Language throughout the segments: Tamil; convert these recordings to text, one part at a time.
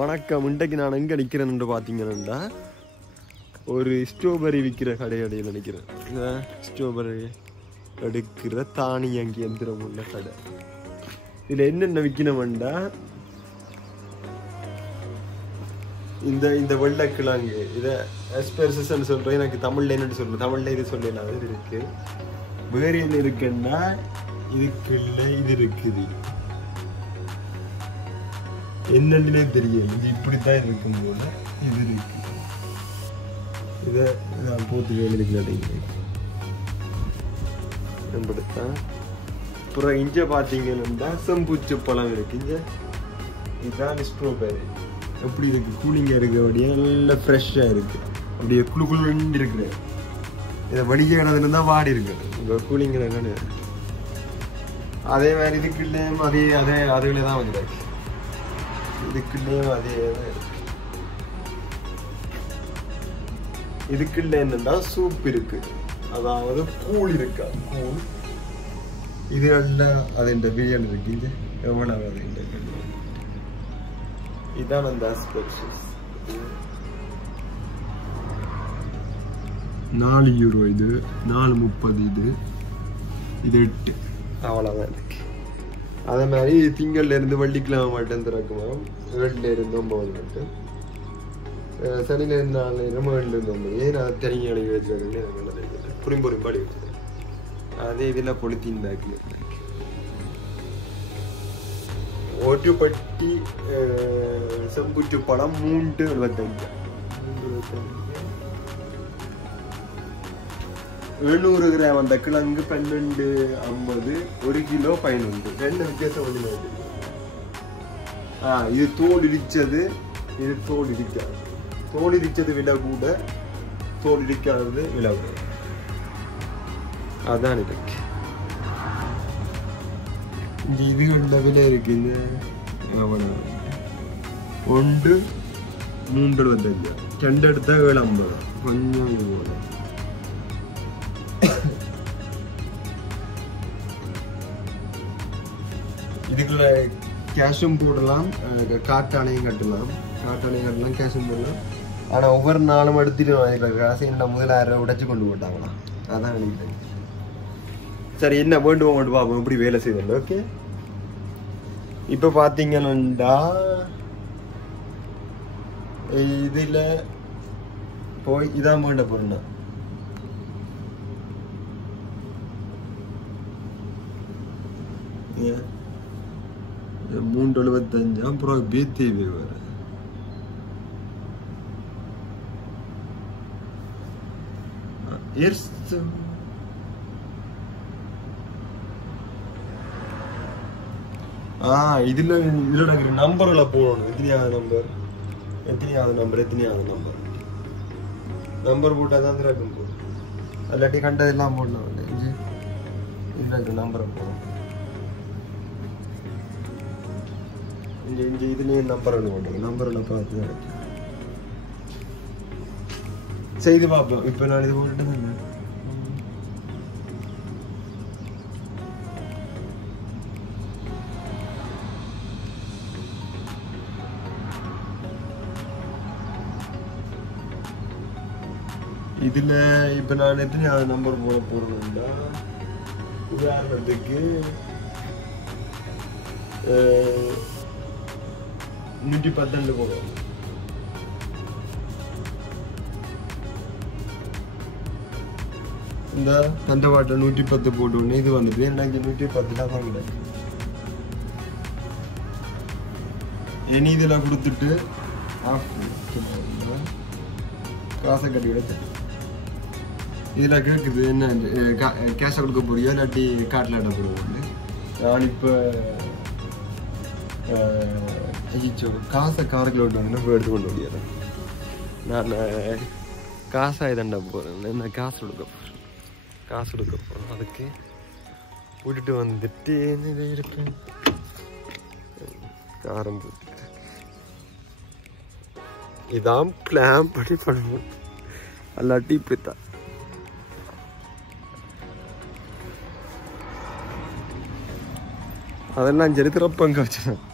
வணக்கம். இன்றைக்கு நான் எங்கே நிற்கிறேன்னு பார்த்தீங்கன்னா ஒரு ஸ்ட்ராபெரி விற்கிற கடையில் நினைக்கிறேன். ஸ்ட்ராபெரி எடுக்கிற தானியங்கி எந்திரம் உள்ள கடை. இதில் என்னென்ன விற்கணும்டா இந்த வெள்ளைக்கிழங்கு இதை எஸ்பெர்சஸ்ன்னு சொல்கிறேன். எனக்கு தமிழில் என்னென்னு சொல்கிறேன், தமிழில் இது சொல்லலாம். இது இருக்குது. வேறு என்ன இருக்குன்னா இதுக்குள்ள இது இருக்குது. என்னன்னே தெரியல. இது இப்படித்தான் இருக்கும் போல. இது இருக்கு. இதை நான் போட்டு எழுதிக்கலாம். இப்படித்தான். அப்புறம் இங்கே பார்த்தீங்கன்னா செம்பூச்சி பழம் இருக்கு. இங்கே இதுதான் ஸ்ட்ராபெரி. எப்படி இருக்கு? கூலிங்காக இருக்கு. அப்படியே நல்லா ஃப்ரெஷ்ஷாக இருக்கு. அப்படியே குழு குழுன்னு இருக்குது. இதை வடிக்க கிடதுல தான் வாடி இருக்கு. இப்போ கூலிங் கிடக்குன்னு அதே மாதிரி இதுக்குள்ளேயும் அதுகளே தான் வந்துருக்கு. இதுக்குள்ளேயும் அதே தான் இருக்கு. இதுக்குள்ள என்னன்னா சூப் இருக்கு, அதாவது கூழ் இருக்கா, கூழ். இது எல்லாம் அது இந்த பிரியாணி இருக்கு. இது எவ்வளவு அது இந்த இதான் அந்த ஆஸ்பெக்ட்ஸ். 4 யூரோ. இது 4.30. இது 8. அவ்வளோதான் இருக்கு. அதே மாதிரி திங்கள்ல இருந்து வெள்ளிக்கிழமை மட்டும் திறக்குமா, 7ல இருந்து 9 மட்டும். சனியில இருந்து 4 7ல இருந்து 9. ஏன் அதை தெரிஞ்சு அழகி வச்சிருக்கேன். புரிம்பொரும்பாடி வச்சிருக்கேன். அதே இதில் பொலித்தீன் பேக்கில் இருக்கு. ஓட்டுப்பட்டி செம்புச்சு பழம் 3.75. 700 கிராம் அந்த கிழங்கு 12.50. 1 கிலோ 11. ரெண்டு வித்தியாசம் ஒன்று. இது தோல் இடிச்சது, இது தோல் இடிக்காது. தோல் இடிச்சது விலை கூட, தோல் இடிக்காதது விலை கூட. அதான் இருக்கு. இங்கே இதுகள விலை இருக்கு. இந்த 1 3.25. 2 எடுத்தா 7.50. கொஞ்சம் இது போல. இதுக்குள்ள கேஷும் போடலாம், காட்டானையும் கட்டலாம். கேஷும் போடலாம். ஆனால் ஒவ்வொரு நாளும் எடுத்துட்டு காசு என்ன முதலாயிரம் உடைச்சு கொண்டு போட்டாங்களா, அதான் நினைக்கிறேன். சரி, என்ன வேண்டுவோம் கொண்டு பார்ப்போம் எப்படி வேலை செய்யணும். ஓகே, இப்போ பார்த்தீங்கன்னா இதில் போய் இதான் வேண்ட போறேன்னா 3.75. அப்புறம் பேத்தேவி வேற. இதுல நம்பர்ல போடணும். எத்தனையாவது நம்பர் நம்பர் போட்டாதான் திறக்கும் போது. அல்லாட்டி கண்டதெல்லாம் போடணும். இதுல நம்பரை போடணும். இதுலயே நம்பர் போடுங்க. நம்பரில் பார்த்து செய்து பார்ப்போம். இப்போ நான் இது போட்டு இதுல இப்ப நான் எத்தனையாவது நம்பர் போடணும்னா, உதாரணத்துக்கு 112 போடுவோம். இந்த தண்டவாட்டை 110 போட்டு இது வந்துட்டு எனக்கு 110 தான் கிடைக்கும். இனி இதெல்லாம் கொடுத்துட்டு காசை கட்டி விட இதில் கேட்குது என்ன கேஷை கொடுக்க போறியா இல்லாட்டி காட்டில் ஆட்ட போடுவோம். நான் இப்போ காசை காரக்கில் விட்டாங்கன்னா போய் எடுத்துக்கொண்டு முடியாது. நான் காசாக தண்டா போகிறேன். நான் காசு கொடுக்க போகிறேன். அதுக்கு விட்டுட்டு வந்துட்டு என்ன இருப்பேன். காரம் போட்டு இதான் பிளான் பண்ணி பண்ணணும். அல்லாட்டி இப்படித்தான். அதெல்லாம் சரி திறப்பங்க வச்சுருக்கேன்.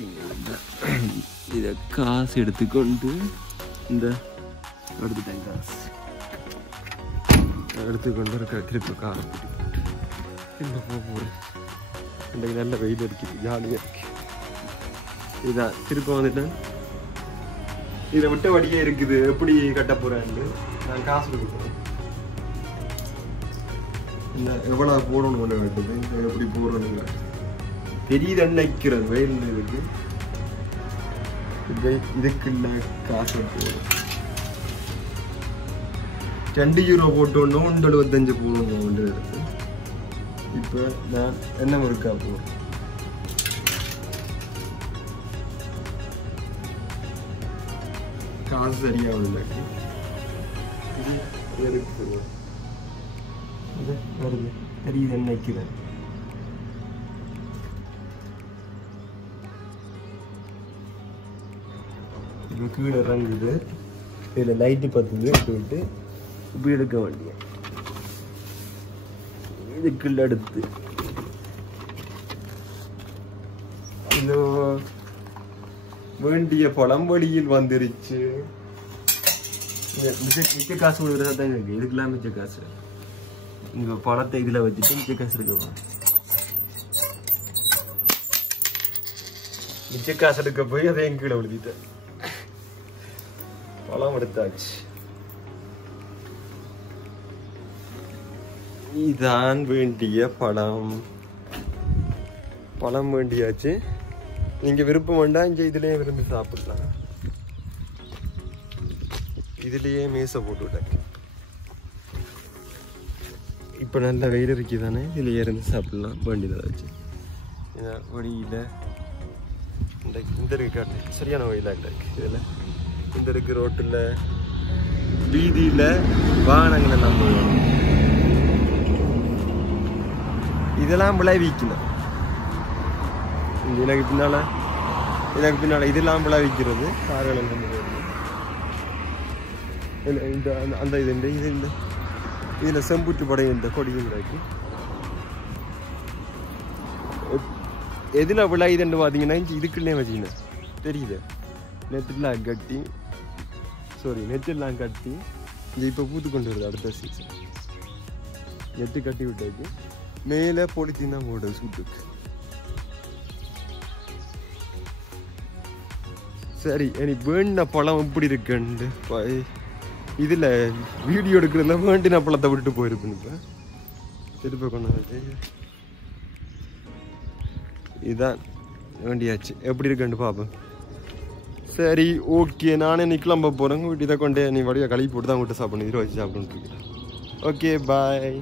பார்த்தீங்கன்னா இதை காசு எடுத்துக்கொண்டு இந்த எடுத்துட்டேன் காசு எடுத்துக்கொண்டு இருக்க திருப்பி காரை திரும்ப போகிறேன். இன்றைக்கு நல்ல வெயில் அடிக்குது, ஜாலியாக இருக்கு. இதான் திருப்ப வந்துட்டேன். இதை விட்ட வழியே இருக்குது, எப்படி கட்ட போகிறேன்னு நான் காசு கொடுக்குறேன். இந்த எவ்வளோ போடணும் ஒன்று கட்டுது, எப்படி போடணுங்க தெரியுது. நினைக்கிறேன் வெயில் இருக்கு. இதுக்குள்ள காசு போடும். 2 யூரோ போட்டோன்னா 1.75 போடணும் ஒன்று இருக்கு. இப்போ நான் என்ன இருக்கா போகிறேன். காசு சரியாக இல்லை. இது இருக்குது வருது தெரியுது நினைக்கிறேன். இப்போ கீழே இறங்குது. இதில் லைட்டு பத்துது போயிட்டு இப்படி எடுக்க வேண்டிய இதுக்குள்ள எடுத்து இதோ வேண்டிய பழம் வழியில் வந்துருச்சு. மிச்ச காசு கொடுக்குறதா தான் இருக்கு. இதுக்கெல்லாம் மிச்ச காசு இங்க பழத்தை இதுல வச்சுட்டு மிச்ச காசு எடுக்க மிச்ச காசு எடுக்க போய் அதை கீழே விழுத்திட்டேன். பழம் எடுத்தாச்சு. இதான் வேண்டிய பழம். பழம் வேண்டியாச்சு. நீங்க விருப்பம் வேண்டாம் இங்க இதுலயே விரும்பி சாப்பிடலாம். இதுலயே மேசை போட்டு விட்டாச்சு. இப்போ நல்ல வெயில் இருக்கு தானே, இதுலயே இருந்து சாப்பிடலாம். வேண்டியதை வச்சு வழியில இந்த இருக்கு சரியான வெயிலாக இருக்கு. இதில் இந்த இருக்கு ரோட்டில் வீதியில வாகனங்களை நம்ம இதெல்லாம் விளைவிக்கணும். எனக்கு பின்னால இதெல்லாம் விளைவிக்கிறது கார்களும் இந்த அந்த இது இந்த இதில் செம்புட்டு படை இந்த கொடியும் கிடைக்கு. எதில் விளையுதுன்னு பார்த்தீங்கன்னா இதுக்குள்ளே வச்சுக்கணும் தெரியுது. நெத்தெல்லாம் கட்டி இங்கே இப்போ பூத்து கொண்டு வருது. அடுத்த சீசன் நெத்து கட்டி விட்டாச்சு. மேலே பொலித்தீன் தான் போடுது சூட்டுக்கு. சரி இனி வேண்டின பழம் எப்படி இருக்குன்னு இதில் வீடியோ எடுக்கிறதுல வேண்டின பழத்தை விட்டு போயிருப்பேன். இப்போ திருப்பி கொண்டு இதுதான் வேண்டியாச்சு. எப்படி இருக்குன்னு பார்ப்பேன். சரி ஓகே, நானே நீ கிளம்ப போகிறேன். இதை கொண்டு நீ வழியாக கழுவி போட்டு தான் உங்கள்கிட்ட சாப்பிடணும். இதில் வச்சு சாப்பிடணும். Okay bye.